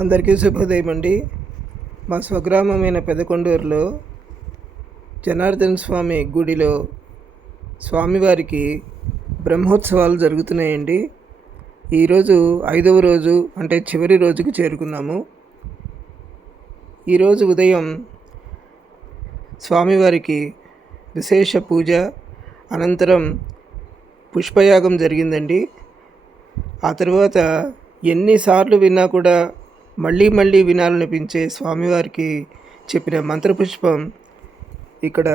అందరికీ శుభోదయం అండి. మా స్వగ్రామమైన పెదకొండూరులో జనార్దన స్వామి గుడిలో స్వామివారికి బ్రహ్మోత్సవాలు జరుగుతున్నాయండి. ఈరోజు ఐదవ రోజు అంటే చివరి రోజుకు చేరుకున్నాము. ఈరోజు ఉదయం స్వామివారికి విశేష పూజ అనంతరం పుష్పయాగం జరిగిందండి. ఆ తర్వాత ఎన్నిసార్లు విన్నా కూడా మళ్ళీ మళ్ళీ వినాలనిపించే స్వామివారికి చెప్పిన మంత్రపుష్పం ఇక్కడ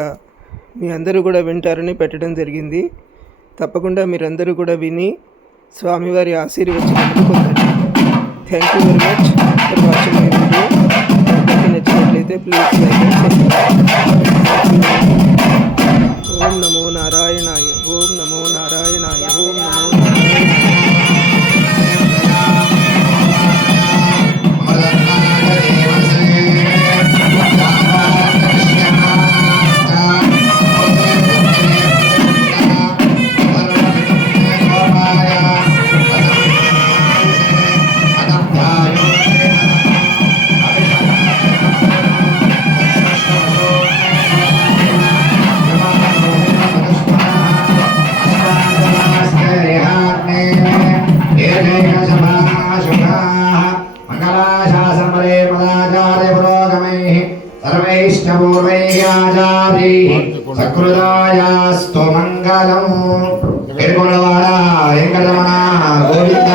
మీ అందరూ కూడా వింటారని పెట్టడం జరిగింది. తప్పకుండా మీరందరూ కూడా విని స్వామివారి ఆశీర్వచనాలు పొందండి. Thank you very much for watching my video నచ్చినట్లయితే ప్లీజ్ లైక్ సకృదాయాస్తు మంగళం తిరుమలవాడ వెంకటరమణ గోవింద.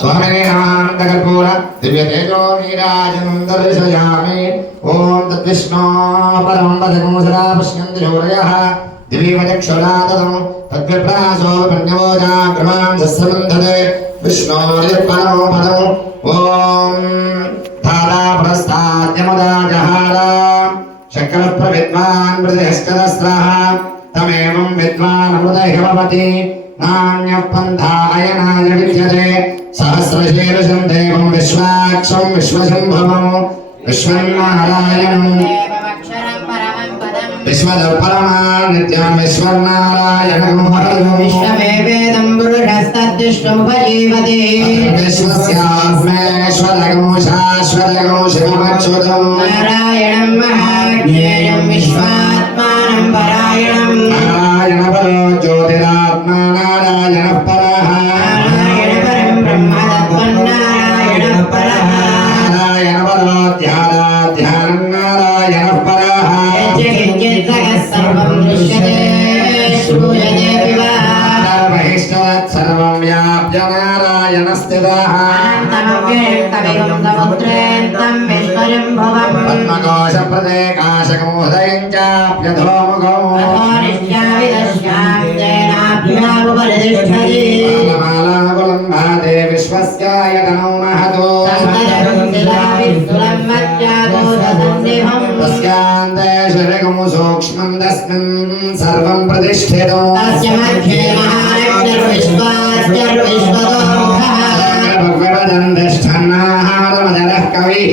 స్వామినే ఆనందకర్పూర దివ్య నీరాజనం దర్శయామి ఓం తద్విష్ణో పరం పదకం సదా పశ్యంతి తద్విప్రాసో పదం. ఓం ధారా శంకర ప్రవిద్వాన్ మృదహస్కరస్రః తమేవం విద్వాన్ హిమవతి నాణ్య పంథాయనాయ విద్యతే సహస్రశీర్షం దేవం విశ్వాక్షం విశ్వశంభవం విశ్వన్నారాయణం దేవమక్షరం పరమం పదం విశ్వదర్పరమా నిత్యం విశ్వన్నారాయణం విశ్వమేవేదం పురుషస్తద్విష్ణుముపజీవతి విశ్వస్యాత్మేశ్వరగం శాశ్వతగం శివమచ్యుతం నారాయణం మహాజ్ఞేయం విశ్వాత్మానం పరాయణం. నారాయణ పరో జ్యోతిరాత్మా నారాయణ పరః నారాయణ పరం బ్రహ్మతత్వం నారాయణ పరః నారాయణ పరో ధ్యానా ధ్యానం నారాయణ పరః యజ్ఞకించిత్ సగः సర్వం దృశ్యతే శ్రూయతే వివా సముద్రేంతం విశ్వజంభవం పద్మకోశ ప్రదేకాశకం ఉదయం చాప్యధోముఖం మాలాకులంభాదే విశ్వస్యాయతనో మహతో తస్యాంతే శరగం సూక్ష్మం తస్మిన్ సర్వం ప్రతిష్ఠితం భగవదం తిష్టన్నాహారమదరః కవిః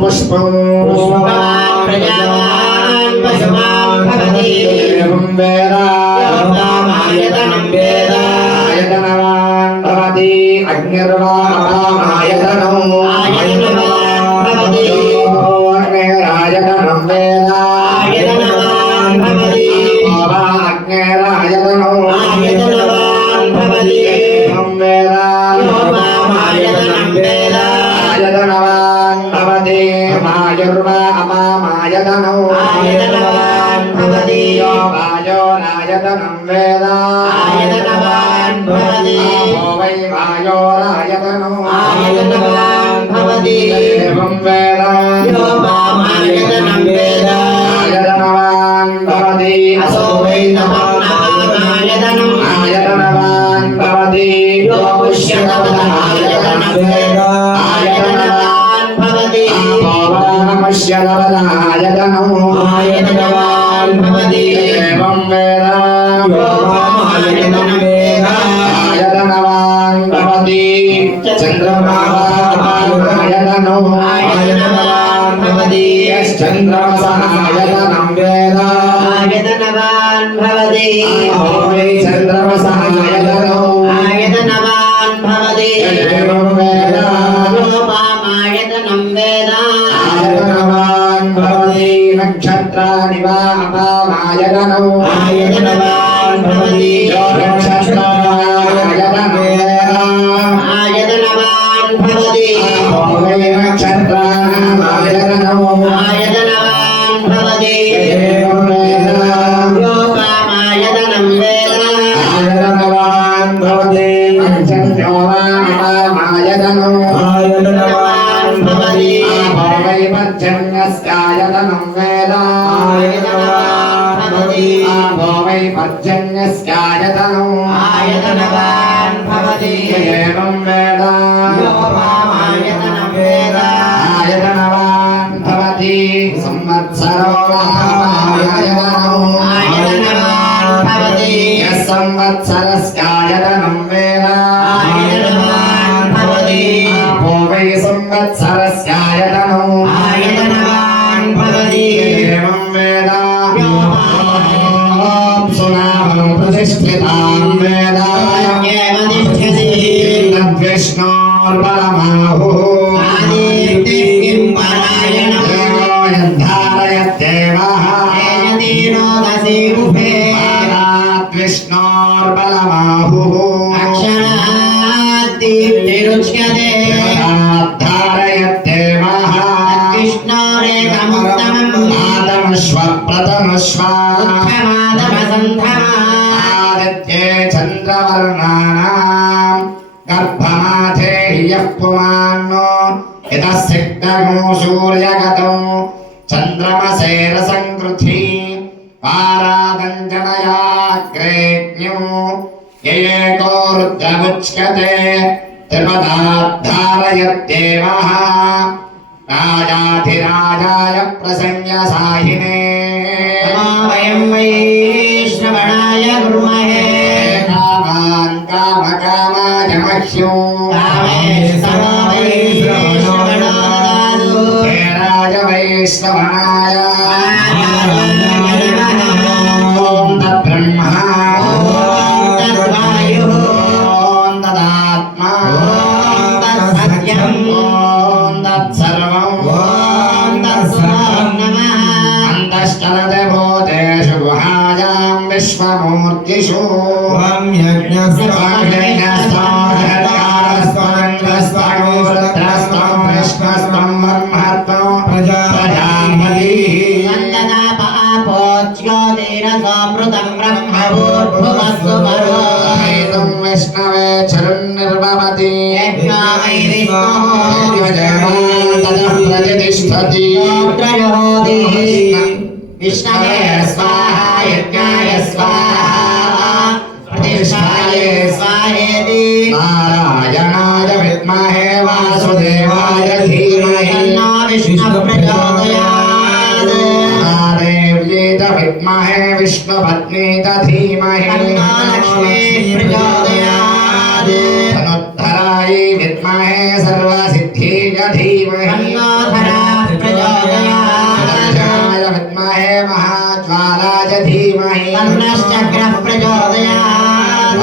పుష్పం భవతి చంద్రమాయనో ఆయనవాన్ భవతి. చంద్రమసహాయనం వేద ఆయతనవాన్ భవతి. ఓవై చంద్రమసహాయనో ఆయతనవాన్ భవతి. వేద గోపామాయతనం వేద ఆయతనవాన్ భవతి. నక్షత్రాని వా అపామాయనో ఆయతనవాన్ वै पर्जन्यस्यायतनं वेद आयतनवान् भवति वै पर्जन्यस्यायतनौ आयतनवान् भवति एवं वेद योपामायतनं वेद आयतनवान् भवति संवत्सरो वायतनौ आयतनवान् भवति यः संवत्सरस्यायतनं वेद आयतनवान् भवति भो वै संवत्सरस्यायतनौ तेजतीरोदसी मुखे पादाद्विष्णोर्बलमाहुः अक्षराद्दीप्तिरुच्यते धारयत्येवः विष्णोरेकमुत्तमम् आदमश्व प्रथमश्व उत्तमादमसन्धमा आदित्ये चन्द्रवर्णानां गर्भमाथे ह्यः पुमान्नो यतः सिग्नगो सूर्यगतौ चन्द्रमसेरसङ्कृथि पारादञ्जनयाग्रेज्ञो ययेको रुद्रमुच्यते त्रिपदाद्धारयत्येवः राजाधिराजाय प्रसंज्ञसाहिने वयं वै श्रवणाय कुर्महे कामान् कामकामाय मह्यो कामेश्वरो वै श्रवणो ददातु हे राज वैश्रवणाय अन्तश्चलति भूतेषु गुहायां विश्वमूर्तिषु वन्दनापापोच्योतिरसोऽमृतं ब्रह्मभूर्भुवस्सु परो विष्णवे चरुन्निर्भवति यज्ञो वै विष्णुः प्रतिष्ठति गोत्रयोति विष्णवे स्वाहा यज्ञाय स्वाहा। प्रतिष्ठाय स्वाहेति। नारायणाय विद्महे वासुदेवाय धीमहि। तन्नो विष्णुप्रचोदयात्। महादेव्यै च विद्महे विष्णुपत्नी च धीमहि। तन्नो लक्ष्मीः प्रचोदयात्। धनुद्धरायै विद्महे सर्वसिद्धिय धीमहि। तन्नो धराः देवः ज्वाला च धीमहि तन्नश्चक्रः प्रचोदयात्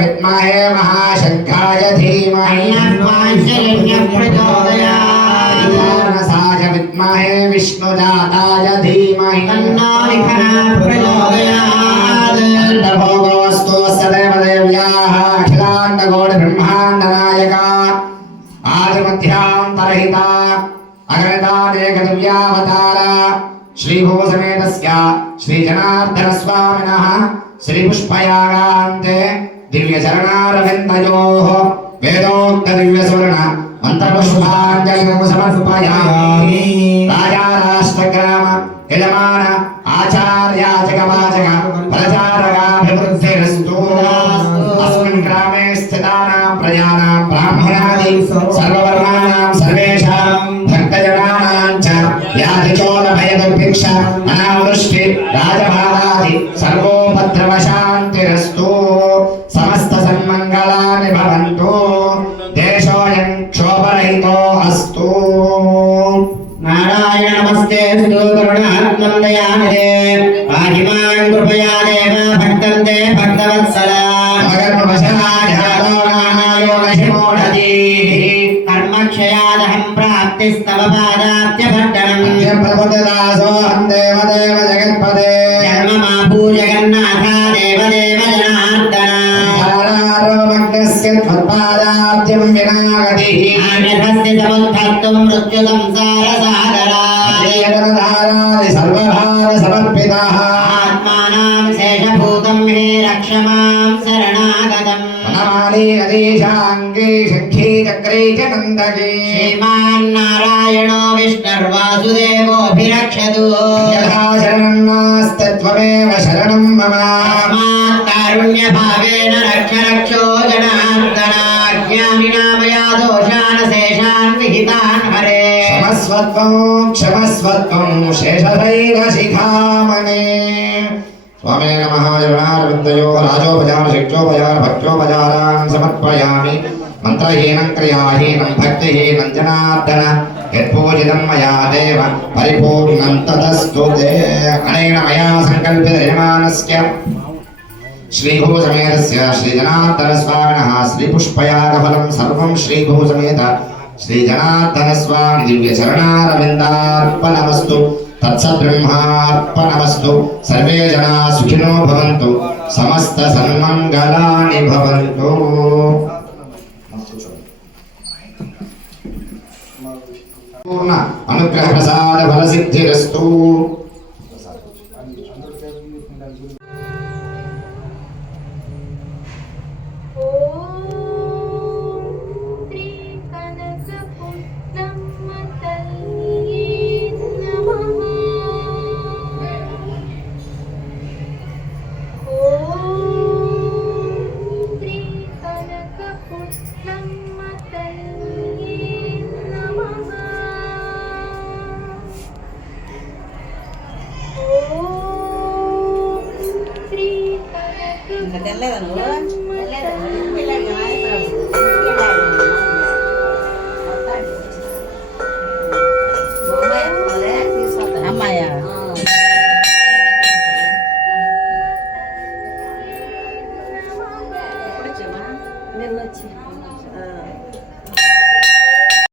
विद्महे महाशङ्खाय धीमहि प्रचोदयात् विद्महे विष्णुदाताय धीमहि तन्नो निखरः प्रचोदयात् देवदेव्याः अखिलाण्डगोणब्रह्माण्डनायका आदिमध्यान्तरहिता अगणितानेकदिव्यावतारा శ్రీభూసమేతస్య శ్రీజనార్దనస్వామినः శ్రీపుష్పయాగాంతే దివ్యచరణారవిందయోः వేదోక్తదివ్యసువర్ణ మంత్రపుష్పాంజలిము సమర్పయామి రాజారాష్ట్రగ్రామ యజమాన ఆచార్యాచక వాచక అనావృష్టి రాజభావాది సర్వోపద్రవశా. పాదాబ్జ భట్టనం జన్మమాభూ జగన్నాథ దేవ శ్రీమాన్ నారాయణో విష్ణుర్వాసుదేవోభిరక్షతు. శరణాస్తత్వమేవ శరణం మమ. తస్మాత్ కారుణ్యభావేన రక్ష రక్షో జనార్దన జ్ఞానినామయా దోషాన్ శేషాన్ విహితాన్ హరే. క్షమస్వత్వం క్షమస్వత్వం శేషధైర్యశిఖామణి స్వామే నమః ओमे नमः जवारवृत्तयो राजोपचारशिक्षोपचार भक्त्योपचारान् समर्पयामि मन्त्रहीनं क्रियाहीनं भक्तिहीनं जनार्दन यत्पूजितं मया देव परिपूर्णं ततस्तु ते अनेन मया सङ्कल्पितयमानस्य श्रीभूसमेतस्य श्रीजनार्दनस्वामिनः श्रीपुष्पयागफलं सर्वं श्रीभूसमेत श्रीजनार्दनस्वामि दिव्यचरणारविन्दार्पणमस्तु తత్సబ్రహ్మార్పణమస్తు సర్వే జనా సుఖినో భవంతు. సమస్త సన్మంగళాని భవంతు. అనుగ్రహ ప్రసాద ఫల la 累了，我